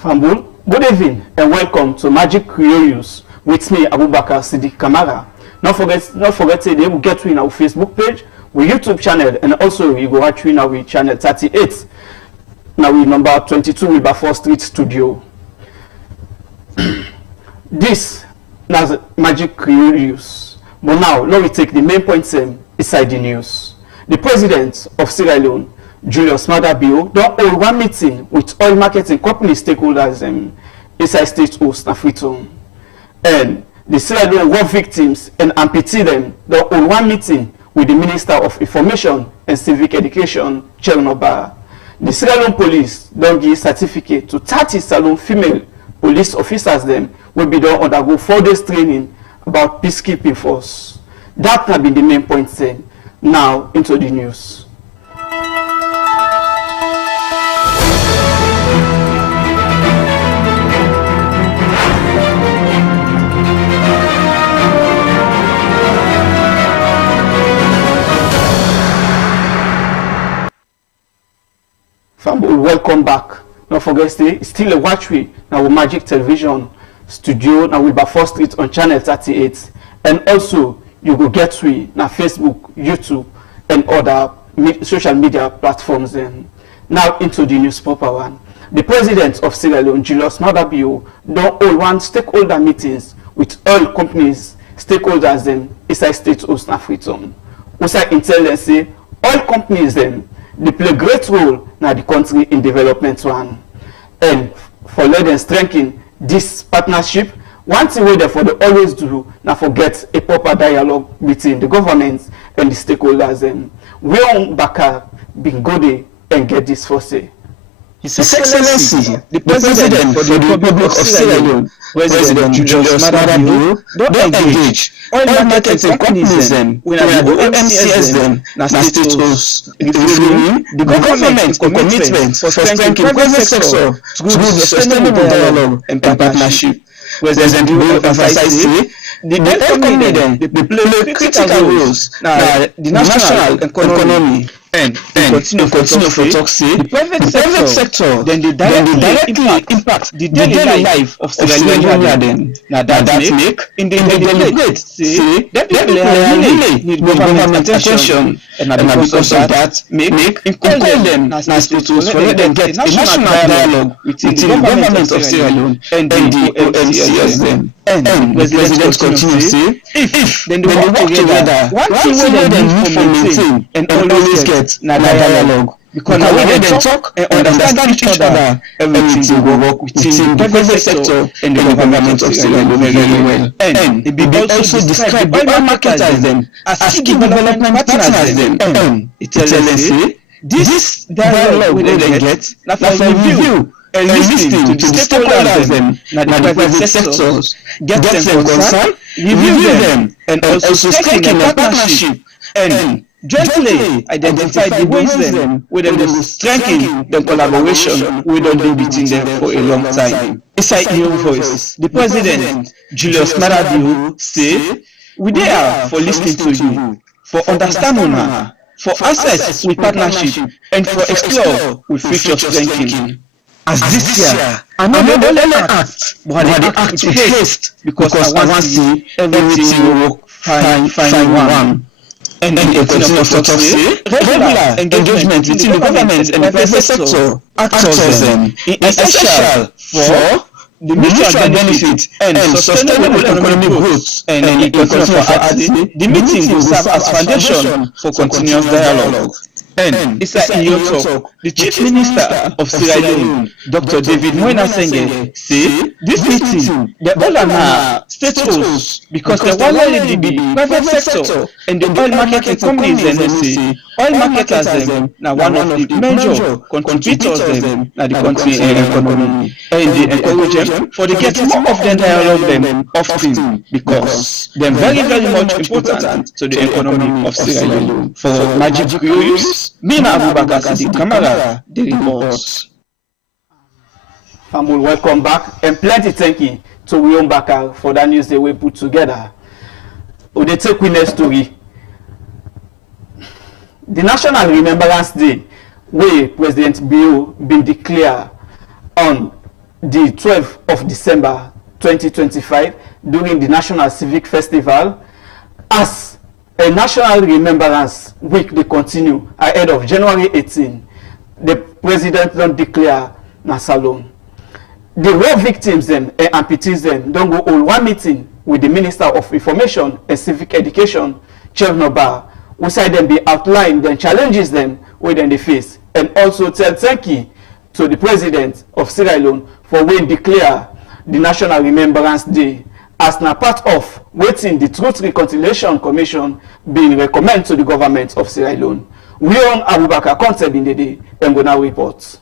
Fambul, good evening and welcome to Magic KRIO with me, Abubakar Siddiq Kamara. Not forget today we get to in our Facebook page, our YouTube channel, and also you go watch in our channel 38. Now we number 22 Wilberforce Street Studio. This is Magic KRIO. But now, let me take the main points inside the news. The president of Sierra Leone, Julius Maada Bio, don't hold one meeting with oil marketing company stakeholders inside state host na Freetown. And the Sierra Leone war victims and amputee them don't hold one meeting with the Minister of Information and Civic Education, Chernoba. The Sierra Leone police don't give certificate to 30 Sierra Leone female police officers them will be done undergo 4 days training about peacekeeping force. That has been the main point then. Now into the news. Welcome back. Don't forget, it's still a watch we now with Magic Television Studio now Wilberforce Street on channel 38, and also you go get we now Facebook, YouTube, and other social media platforms. Then now into the news proper one. The president of Sierra Leone, Julius Maada Bio, don't hold one stakeholder meetings with oil companies stakeholders them inside state host na Freetown. Also intelligence say oil companies them they play great role in the country in development one. And for let them strengthen this partnership, one thing we therefore they always do now forget a proper dialogue between the government and the stakeholders. And we on Bakar been go there and get this for say. His Excellency, the President for the Republic of Sierra Leone, President Julius Maada Bio, don't engage oil marketing companies when the OMCS them na state host, including the government commitment for strengthening private sector through sustainable dialogue and partnership. President Bio emphasized the debt company they play critical roles na the national economy. And continue for talk say the private sector then they directly impact the daily life of Sierra Leone. Now that make in the debate say that people really need government attention, and because of that make encourage them na status for let them get a national dialogue with the government of Sierra Leone and the OMCS them. And the president continue say if then they work together, one thing wey dem need for maintain and always get na dialogue, because now when they talk and understand each other, everything will work within the private sector and the government of Sierra Leone very well. And it be also describe oil marketers them as key development partners them. It tells them say this dialogue wey they get na for review and listening to the stakeholders them na the private sectors, get them concerned, review them, and also strengthen a partnership and jointly identify the ways them where they will strengthen the collaboration we don't do between them for a long time. Inside your voice, the President Julius Maada Bio say, we there for listening to you, for understanding her, for access with partnership, and for explore with future strengthening. As this year, I know they only act, but they act with haste because I want to see everything will work fine one. And then they continue to talk say regular engagement between the government and the private sector actors them essential for the mutual benefit and sustainable economic growth. And it continue for adding the meeting will serve as foundation for continuous dialogue. And it's in your talk, the Chief Minister of Sierra Leone, Dr. David Moinasenge, say this meeting, the all are state hosts because the one only the private sector and the oil marketing companies and they say oil marketers them now one of the major contributors them na the country and economy, and they encourage them for they get more of them dialogue them often because they're very much important to the economy of Sierra Leone. For Magic KRIO, Mina Abubakar Siddiq Kamara, the reports. Family, welcome back and plenty thank you to William Bakar for that news that we put together. We take witness story. The National Remembrance Day, where President Bio been declared on the 12th of December 2025 during the National Civic Festival as a National Remembrance Week they continue ahead of January 18. The president don't declare Nasalon. The war victims them and amputees them don't go on one meeting with the Minister of Information and Civic Education, Chernobyl, who side them be outline the challenges them within the face and also tell thank you to the president of Sierra Leone for when declare the National Remembrance Day as na part of waiting the Truth Reconciliation Commission being recommended to the government of Sierra Leone. We on Abubakar concept in the day and go now report.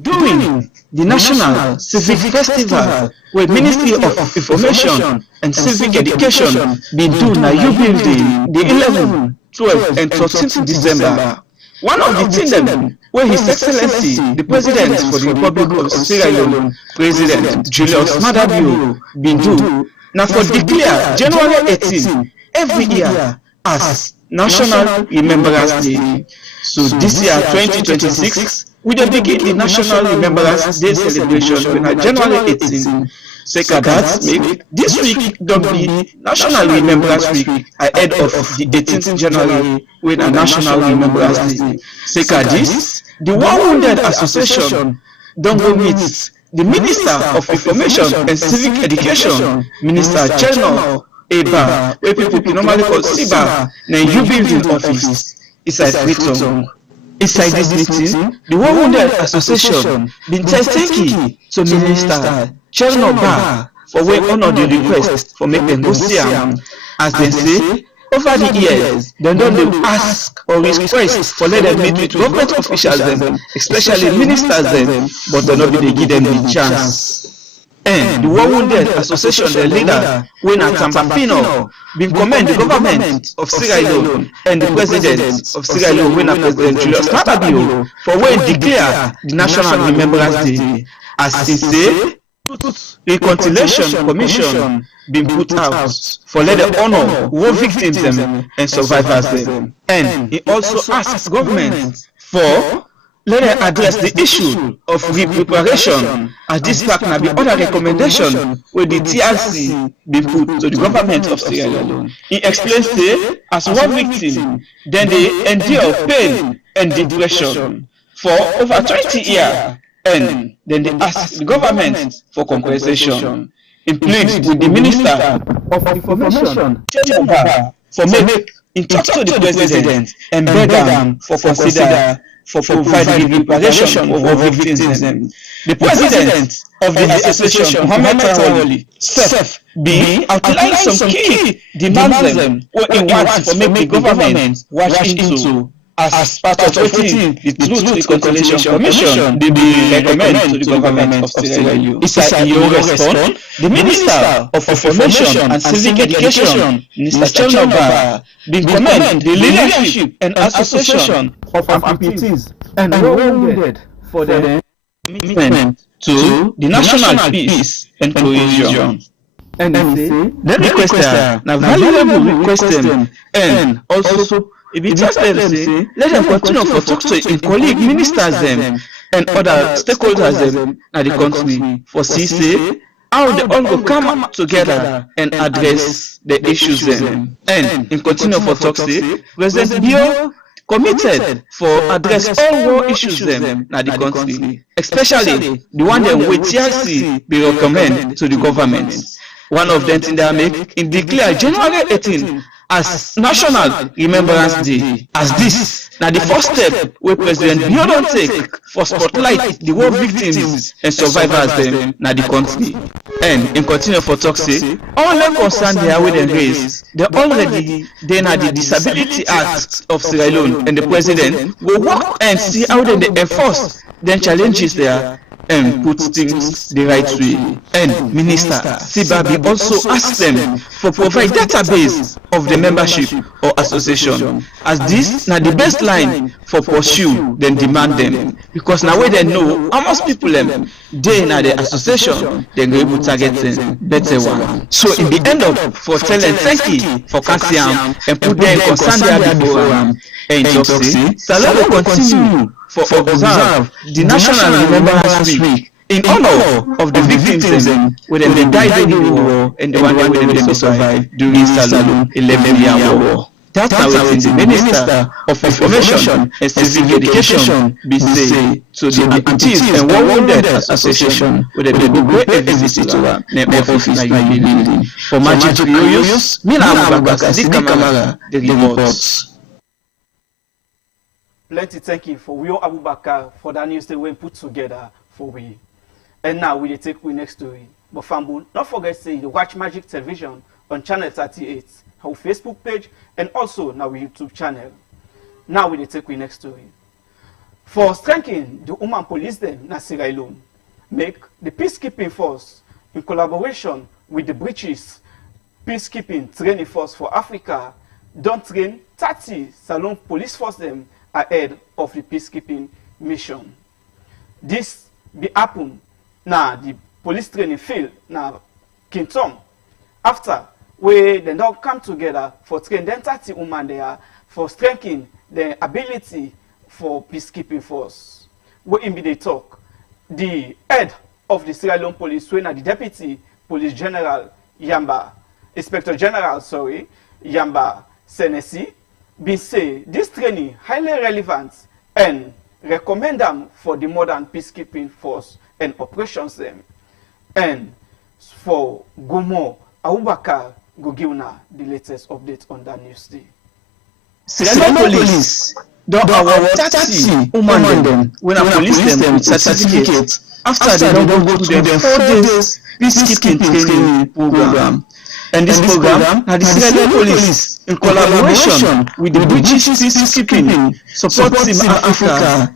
During the National Civic Festival, where Ministry of Information and Civic Education been doing a U building the 11th, 12th and 13th December. One of the things where His Excellency, the President for the Republic of Sierra Leone, President Julius Maada Bio, been do, now for declare January 18 every year as National Remembrance Day. So this year, 2026, we will begin the National Remembrance Day celebration on January 18. Second, that make this week don't be National Remembrance Week ahead of the 18th January with a National Remembrance Day. Second, this the War Wounded Association don't go meet the Minister of Information and Civic Education, Minister Cherno Eba, where people normally call Siba, na you building office inside Britain. Inside this meeting, the War Wounded Association been thanking to Minister Chernobyl for when honor the request for make them go see am. As they say, over the years, they don't ask or request for let them meet with government officials them, especially ministers them, but they not be they give them the chance. And the War Wounded Association, the leader, when at Tampapino, been commend the government of Sierra Leone and the president of Sierra Leone, when President Julius Maada Bio, for when declare the National Remembrance Day. As he say, Reconciliation Commission been put out for let them honor war victims them and survivors them. And he also asked government for let them address the issue of repreparation as this fact na be other recommendation where the TRC be put to the government of Sierra Leone. He explains say as one victim, then they endure pain and depression for over 20 years, and then they ask the government for compensation. He pleads with the Minister of Information for make in talk to the president and beg them for consider for providing reparation of war victims. The president of the association, Mohamed Traoré, Sef B, outlined some key demands them what he wants for make the government rush into as part of waiting the Truth Reconciliation Commission they be recommend to the government of Sierra Leone. Issa Iyo respond, the Minister of Information and Civic Education, Minister Chernobyl, been commend the leadership and association of amputees and war wounded for their commitment to the national peace and cohesion. And they say, let request na valuable request them and also if it just them say, let them continue for talk to in colleague ministers them and other stakeholders them at the country for say how they all go come together and address the issues them. And in continue for talk say, President Bio committed for address all war issues them at the country, especially the one them with TRC be recommend to the government. One of them thing they make in declare January 18 as National Remembrance Day. As this now the first step where President Bio don take for spotlight the war victims and survivors them na the country. And in continue for talk say all them concern they are with them raise they already then at the Disability Act of Sierra Leone, and the president will work and see how they enforce then challenges there and put things the right way. And Minister Sibabi also asked them for provide database of the membership or association, as this now the best line for pursue then demand them, because now where they know how much people them they in the association they go able to target them better one. So in the end of for telling thank you for Cassiam and put them concern there before and talk say Salon will continue for observe the National Remembrance Week in honor of the victims when they died during the war and the one when they survived during Salon 11-year war. That's how the Minister of Information and Civic Education be say to the amputees and war wounded association with the go a visit to the office na building. For Magic KRIO, Mina Abubakar, Sadiq Kamara, the reports. Plenty thank you for Wio Abubakar for that news they were put together for we. And now we take we next story. But Fambu, don't forget to say you watch Magic Television on channel 38, our Facebook page, and also now our YouTube channel. Now we take we next story. For strengthening the woman police them na Sierra Leone, make the peacekeeping force in collaboration with the British peacekeeping training force for Africa don't train 30 Salon police force them ahead of the peacekeeping mission. This be happen now the police training field now Kingdom after where they don't come together for train then 30 women there for strengthening the ability for peacekeeping force. Where in be they talk, the head of the Sierra Leone police, when the deputy police general Yamba, inspector general, sorry, Yamba Senesi, be say this training highly relevant and recommend them for the modern peacekeeping force and operations them. And for Gomo Abubakar go give una the latest update on that news day. Sierra Leone police don't award 30 women them when I police them with certificates after they don't go through the 4 days peacekeeping training program. And this program had the Sierra Leone police in collaboration with the British peacekeeping support team Africa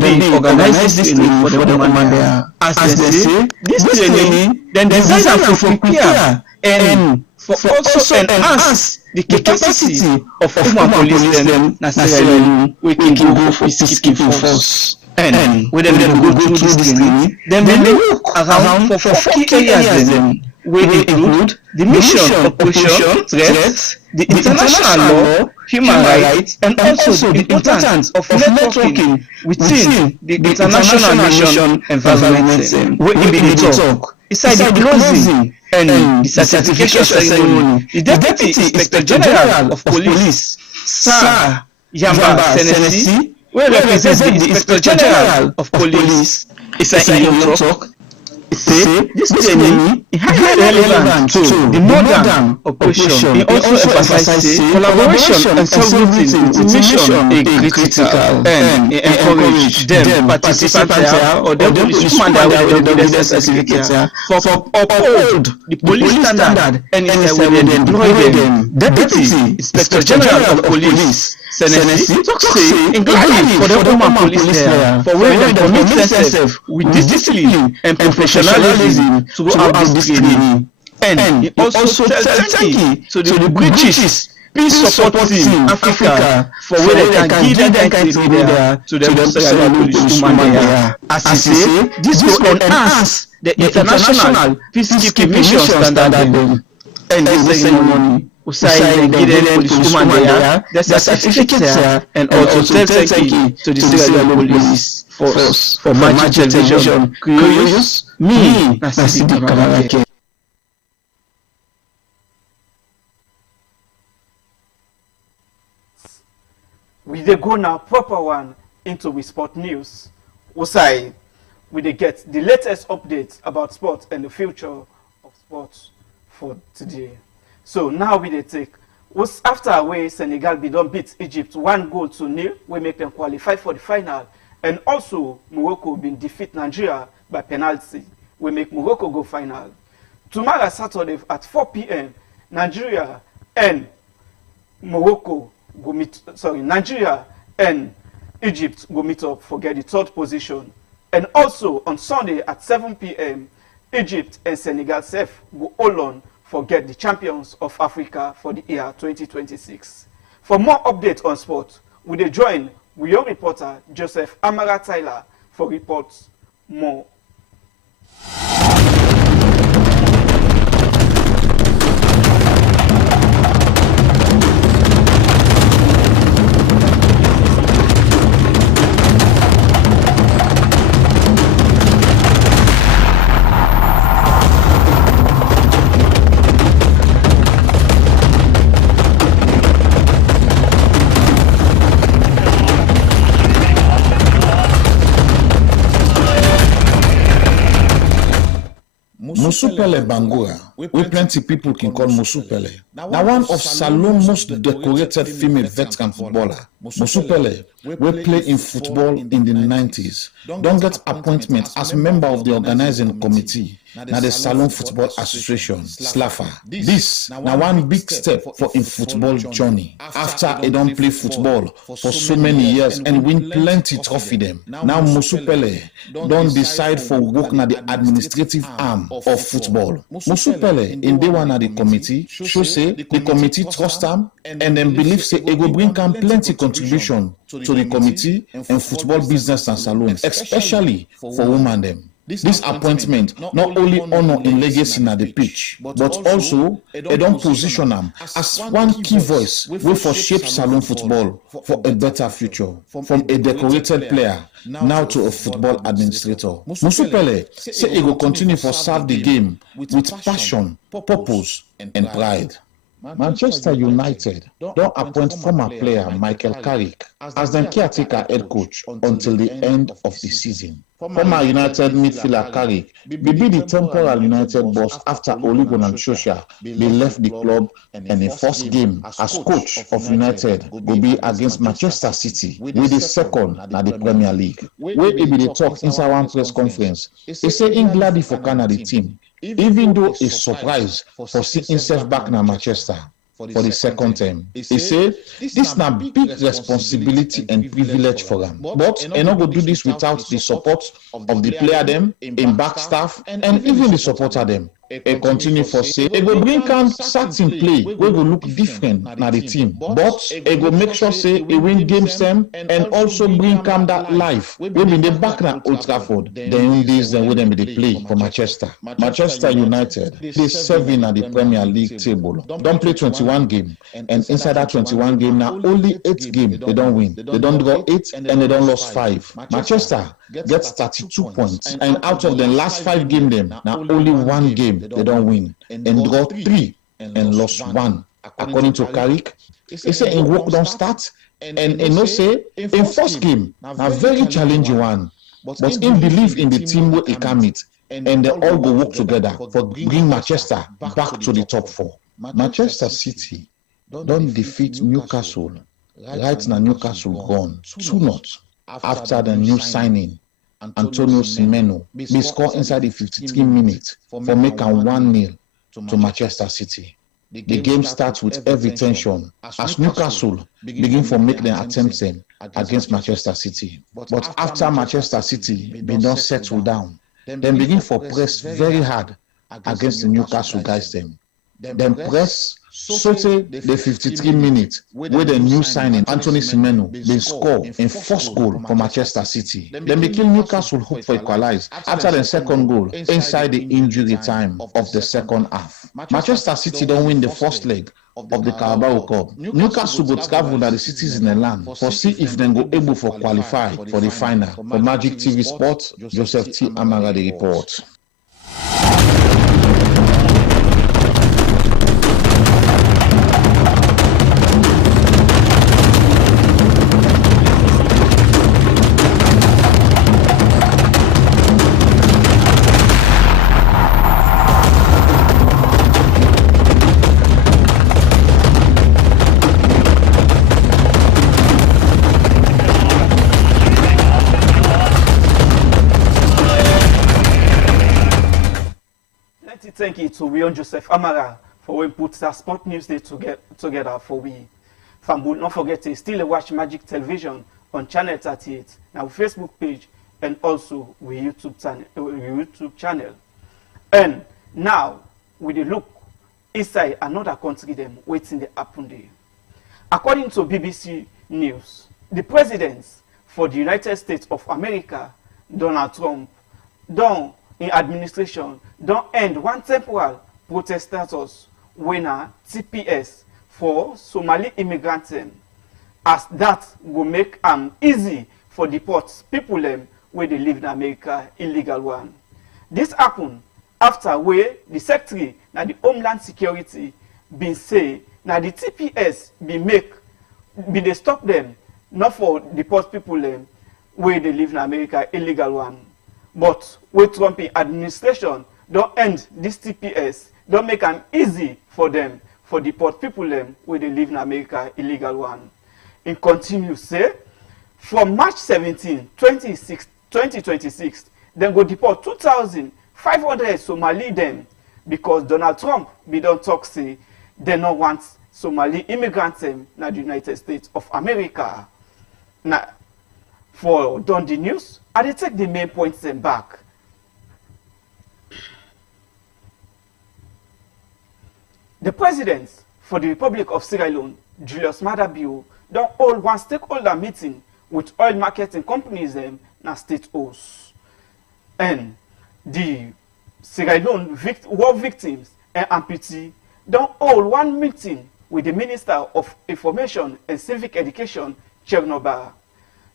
they organize this training for the women there. As they say, this training then designed for prepare and for also enhance the capacity of women police them na Sierra Leone we can go for peacekeeping force. And when they go through this training, then they look around for 4 key areas them we include the mission, operation, threats, the international law, human rights, and also the importance of networking within the international mission environment. We in the talk. Inside the closing and the certification ceremony, the Deputy Inspector General of Police, Sir Yamba Senesi, will represent the Inspector General of Police. Inside the talk. Say this training is highly relevant to the modern operation. It also emphasizes collaboration and sovereignty with the mission is critical and encourage them participants or them police commander with the certificate for uphold the police standard and we deploy them. Deputy Inspector General of Police Senesi say in gladly for the woman police there for where they commit themselves with discipline and professionalism to go out this training. And he also tell thank you to the British peace support team Africa for where they can give them that kind of there to the Sierra Leone police woman there. As he say, this will enhance the international peacekeeping mission standard and this ceremony. Usai the police woman there, the certificate there, and also tell thank you to the Sierra Leone police force for Magic Television KRIO. Me, Sadiq Kamara. We dey go now proper one into we sport news. Usai, we dey get the latest updates about sport and the future of sports for today. So now we dey take after away Senegal be done beat Egypt 1-0, we make them qualify for the final, and also Morocco been defeat Nigeria by penalty. We make Morocco go final. Tomorrow Saturday at 4 p.m. Nigeria and Nigeria and Egypt go meet up for get the 3rd position. And also on Sunday at 7 p.m. Egypt and Senegal self go all on for get the champions of Africa for the year 2026. For more updates on sport, we dey join with your reporter Joseph Amara Tyler for reports more. Musupele Bangura, we plenty people can call Musupele. Now one of Salon's most decorated female veteran footballer. Musupele, we play in football in the 90s. Don't get appointment as member of the organizing committee. Now the Salon Football Association, SLAFA. This now one big step for in football journey. After he don't play football for so many years and win plenty trophy them. Now Musupele don't decide for work na the administrative arm of football. Musupele in day one at the committee show say the committee trust him and then believe say he go bring him plenty contribution to the committee and football business and salon, especially for women them. This appointment not only honor in legacy na the pitch, but also it don't position them as one key voice way for shape salon football for a better future. From a decorated player now to a football administrator. Musupele say he will continue for serve the game with passion, purpose, and pride. Manchester United don't appoint former player Michael Carrick as the caretaker head coach until the end of the season. Former United midfielder Carrick will be the temporal United boss after Ole Gunnar Solskjaer left the club, and the first game as coach of United will be against Manchester City, with the second na the Premier League. Where he be the talk inside one press conference, he say him glad for Canada team, even though he's surprised for seeing himself back na Manchester for the second term. He said this na big responsibility and privilege for him, but he not go do this without the support of the player them, in back staff, and even the supporter them. He continue for say he go bring am certain play wey go look different na the team, but he go make sure say he win games them and also bring am that life wey be the back na Old Trafford. Then days then wey dem dey play for Manchester. Manchester United dey 7 at the Premier League table. Don't play 21 game, and inside that 21 game now only 8 game they don't win. They don't draw 8 and they don't lose 5. Manchester gets 32 points, and out of the last 5 game them now only 1 game they don't win and draw 3 and lost 1. According to Carrick, he say in work don't start, and he know say in first game a very challenging one, but him believe in the team where he can meet, and they all go work together for bring Manchester back to the top 4. Manchester City don't defeat Newcastle. Right now Newcastle gone 2-0 after the new signing Antonio Semenyo be score inside the 53 minutes for making 1-0 to Manchester City. The game starts with heavy tension as Newcastle begin for make their attempts against Manchester City. But after Manchester City been done settle down, then begin for press very hard against the Newcastle guys them. Then press Sote the 53 minutes where the new signing Anthony Semenyo been score in first goal for Manchester City. Then they kill Newcastle hope for equalize after the second goal inside the injury time of the second half. Manchester City don't win the first leg of the Carabao Cup. Newcastle go travel to the cities in the land for see if they go able for qualify for the final. For Magic TV Sports, Joseph T. Amara the report. Thank you to Wion Joseph Amara for we put that sport news day together for we. Fambu, don't forget to still watch Magic Television on channel 38, our Facebook page, and also we YouTube channel. And now we look inside another country them waiting the happen there. According to BBC News, the president for the United States of America, Donald Trump, in administration don't end one temporal protest status winner TPS for Somali immigrants, as that will make easy for deport people where they live in America illegal one. This happened after where the secretary na the Homeland Security been say na the TPS be they stop them not for deport people where they live in America illegal one. But with Trump administration don't end this TPS, don't make them easy for them, for deport people them where they live in America, illegal one. In continue say, from March 17, 2026, then go deport 2,500 Somali them because Donald Trump be don't talk say they don't want Somali immigrants in the United States of America. Now, for Dundee News, I dey take the main points them back. The president for the Republic of Sierra Leone, Julius Maada Bio, don't hold one stakeholder meeting with oil marketing companies in state house. And the Sierra Leone war victims and amputee don't hold one meeting with the Minister of Information and Civic Education, Chernobyl.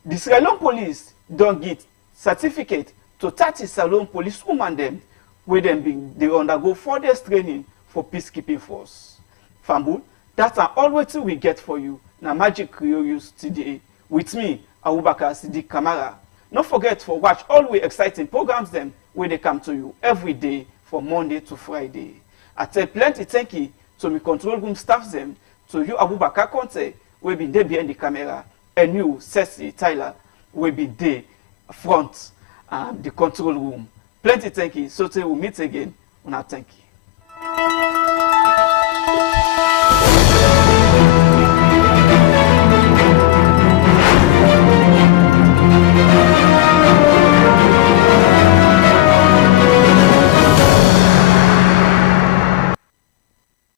The Sierra Leone police don't get certificate to 30 Sierra Leone policewomen them, where they undergo 4 days training for peacekeeping force. Fambu, that's all we get for you. Now Magic KRIO use today. With me, Abubakar Siddiq Kamara. Don't forget to watch all the exciting programs them where they come to you every day from Monday to Friday. I tell plenty thank you to my control room staff them, to you Abubakar Conte, will be there behind the camera, and you Ceci Tyler will be there front the control room. Plenty thank you. So till we meet again, thank you.